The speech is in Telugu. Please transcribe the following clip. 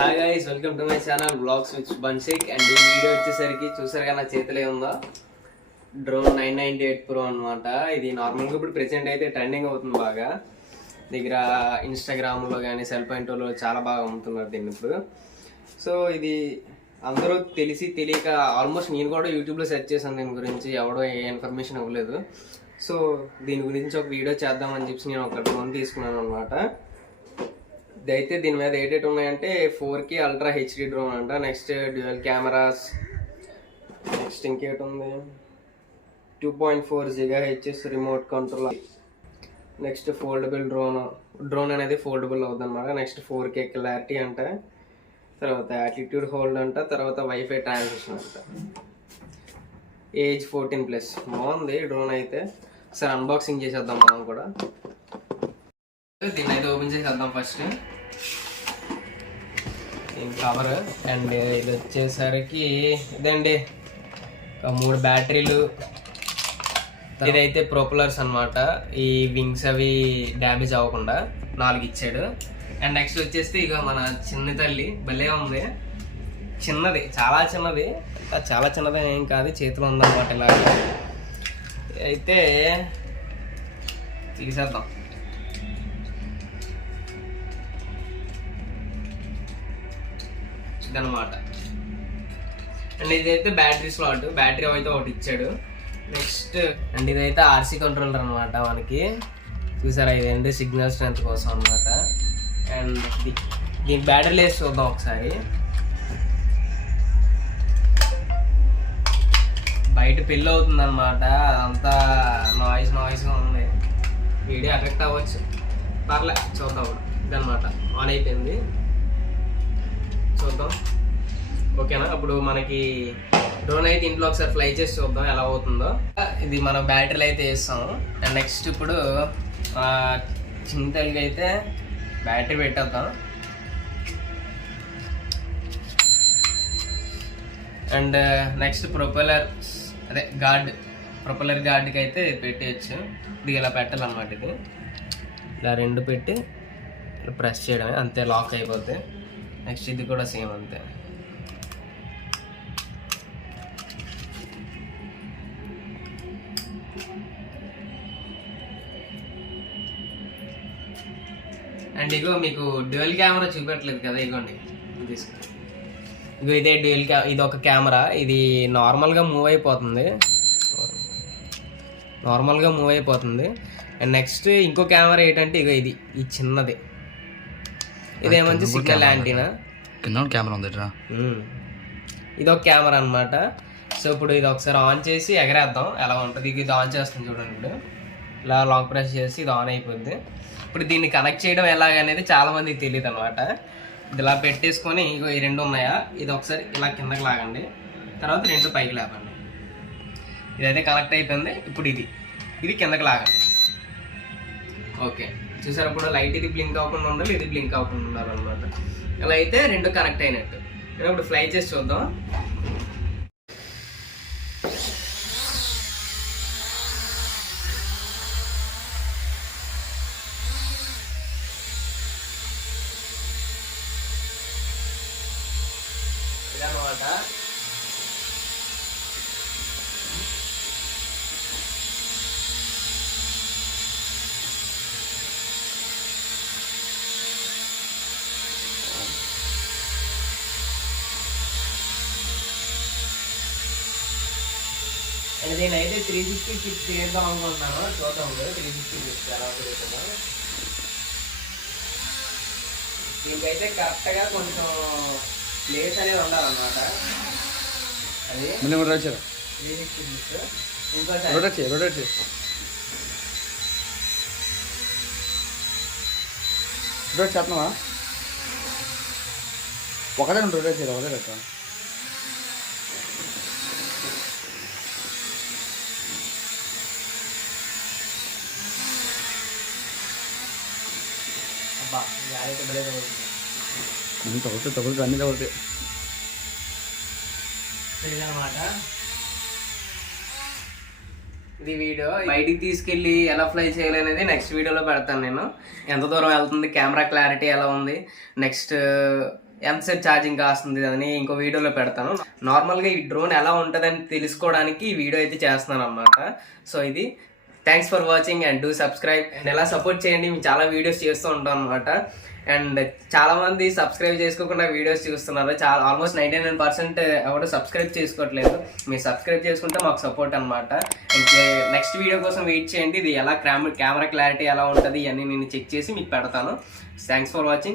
Hi guys, welcome to my channel vlogs with Banshik. And ఈ వీడియో వచ్చేసరికి చూసారుగా నా చేతిలో ఏముందో డ్రోన్ 998 Pro అనమాట. ఇది నార్మల్గా ఇప్పుడు ప్రెసెంట్ అయితే ట్రెండింగ్ అవుతుంది బాగా. దగ్గర ఇన్స్టాగ్రామ్లో కానీ సెల్ పాయింట్లో చాలా బాగా అమ్ముతున్నారు దీన్ని ఇప్పుడు. సో ఇది అందరూ తెలిసి తెలియక ఆల్మోస్ట్ నేను కూడా యూట్యూబ్లో సెర్చ్ చేశాను దీని గురించి, ఎవడో ఏ ఇన్ఫర్మేషన్ ఇవ్వలేదు. సో దీని గురించి ఒక వీడియో చేద్దామని చెప్పి నేను ఒక డ్రోన్ తీసుకున్నాను అనమాట. ఇదైతే దీని మీద ఏటేటి ఉన్నాయంటే 4K అల్ట్రా హెచ్డి డ్రోన్ అంట, నెక్స్ట్ డ్యూయల్ కెమెరాస్, నెక్స్ట్ ఇంకేటి ఉంది 2.4 GHz remote control, next foldable drone అనేది ఫోల్డబుల్ అవుతుంది అనమాట. నెక్స్ట్ 4K క్లారిటీ అంట, తర్వాత యాటిట్యూడ్ హోల్డ్ అంట, తర్వాత వైఫై ట్రాన్స్మిషన్ అంట, ఏజ్ 14+. బాగుంది డ్రోన్ అయితే. సరే అన్బాక్సింగ్ చేసేద్దాం మనం కూడా. దీన్ని అయితే ఓపెన్ చేసేద్దాం ఫస్ట్. కవర్ అండ్ ఇది వచ్చేసరికి ఇదండి 3 బ్యాటరీలు. ఇదైతే ప్రొపెలర్స్ అనమాట, ఈ వింగ్స్ అవి డ్యామేజ్ అవ్వకుండా 4 ఇచ్చాడు. అండ్ నెక్స్ట్ వచ్చేసి ఇక మన చిన్న తల్లి భలే ఉంది, చిన్నది, చాలా చిన్నది, చాలా చిన్నది ఏం కాదు, చేతిలో ఉందన్నమాట. ఇలాగా అయితే తీసేద్దాం. అనమాట. అండ్ ఇదైతే బ్యాటరీ స్లాట్, బ్యాటరీ అయితే ఒకటి ఇచ్చాడు. నెక్స్ట్ అండ్ ఇదైతే ఆర్సీ కంట్రోలర్ అనమాట మనకి, చూసారా, ఇదేంటి సిగ్నల్ స్ట్రెంత్ కోసం అనమాట. అండ్ దీని బ్యాటరీ వేసి చూద్దాం ఒకసారి. బయట పెళ్ళి అవుతుంది అనమాట, అదంతా నాయిస్గా ఉంది, వీడియో ఎఫెక్ట్ అవ్వచ్చు, పర్లే చూద్దాం. ఇదనమాట ఆన్ అయిపోయింది, చూద్దాం. ఓకేనా, అప్పుడు మనకి డ్రోన్ అయితే ఇంట్లో ఒకసారి ఫ్లై చేసి చూద్దాం ఎలా అవుతుందో. ఇది మనం బ్యాటరీలు అయితే వేస్తాము. అండ్ నెక్స్ట్ ఇప్పుడు చింతలకి అయితే బ్యాటరీ పెట్టేద్దాం. అండ్ నెక్స్ట్ ప్రొపెలర్ గార్డ్కి అయితే పెట్టేయచ్చు. ఇది ఇలా పెట్టాలన్నమాట. ఇది ఇలా 2 పెట్టి ఇలా ప్రెస్ చేయడమే, అంతే, లాక్ అయిపోతే. నెక్స్ట్ ఇది కూడా సేమ్ అంతే. అండ్ ఇగో మీకు డ్యూయల్ కెమెరా చూపెట్టలేదు కదా, ఇగోండి తీసుకోండి. ఇగో ఇదే ఇది ఒక కెమెరా, ఇది నార్మల్గా మూవ్ అయిపోతుంది. అండ్ నెక్స్ట్ ఇంకో కెమెరా ఏంటంటే ఇగో ఈ చిన్నది, ఇదేమంచి సిగ్నల్ యాంటీనా, కెమెరా ఉంది. ఇది ఒక కెమెరా అనమాట. సో ఇప్పుడు ఇది ఒకసారి ఆన్ చేసి ఎగరేద్దాం ఎలా ఉంటుంది. ఇది ఆన్ చేస్తుంది చూడండి. ఇప్పుడు ఇలా లాంగ్ ప్రెస్ చేసి ఇది ఆన్ అయిపోద్ది. ఇప్పుడు దీన్ని కనెక్ట్ చేయడం ఎలాగనేది చాలా మందికి తెలియదు అనమాట. ఇది ఇలా పెట్టేసుకొని ఇగో ఈ 2 ఉన్నాయా, ఇది ఒకసారి ఇలా కిందకి లాగండి, తర్వాత 2 పైకి లేపండి. ఇదైతే కనెక్ట్ అయిపోయింది. ఇప్పుడు ఇది కిందకి లాగండి. ఓకే, చూసారు, ఇప్పుడు లైట్ ఇది బ్లింక్ అవ్వకుండా ఉండాలి, ఇది బ్లింక్ అవ్వకుండా ఉండాలన్నమాట. ఇలా అయితే 2 కనెక్ట్ అయినట్టు. నేను ఇప్పుడు ఫ్లై చేసి చూద్దాం. ఇదన్నమాట. నేనైతే 360 చిప్స్ చేద్దాం అనుకుంటున్నాను, చూద్దాం 360 చిప్స్ ఎలా తిరుగుతుందో. దీనికైతే కరెక్ట్గా కొంచెం ప్లేస్ అనేది ఉండాలన్నమాట. అది 360 చిప్స్. ఇంకోసారి చేస్తున్నావా, ఒకటే రొటేట్ చేయాలి, ఒకటే రొటేట్. తగులుతుంది అన్ని తగులుతాయి. ఇది వీడియో బయటికి తీసుకెళ్ళి ఎలా ఫ్లై చేయాలి అనేది నెక్స్ట్ వీడియోలో పెడతాను నేను. ఎంత దూరం వెళ్తుంది, కెమెరా క్లారిటీ ఎలా ఉంది, నెక్స్ట్ ఎంతసేపు ఛార్జింగ్ కాస్తుంది అని ఇంకో వీడియోలో పెడతాను. నార్మల్గా ఈ డ్రోన్ ఎలా ఉంటుందని తెలుసుకోవడానికి ఈ వీడియో అయితే చేస్తున్నాను అనమాట. సో ఇది thanks for watching and do subscribe and ఎలా సపోర్ట్ చేయండి. మేము చాలా వీడియోస్ చేస్తూ ఉంటాం అనమాట. అండ్ చాలా మంది సబ్స్క్రైబ్ చేసుకోకుండా వీడియోస్ చూస్తున్నారు. చాలా ఆల్మోస్ట్ 99% ఎవరు సబ్స్క్రైబ్ చేసుకోవట్లేదు. మీరు సబ్స్క్రైబ్ చేసుకుంటే మాకు సపోర్ట్ అనమాట. నెక్స్ట్ వీడియో కోసం వెయిట్ చేయండి. ఇది ఎలా కెమెరా క్లారిటీ ఎలా ఉంటుంది ఇవన్నీ నేను చెక్ చేసి మీకు పెడతాను. Thanks for watching.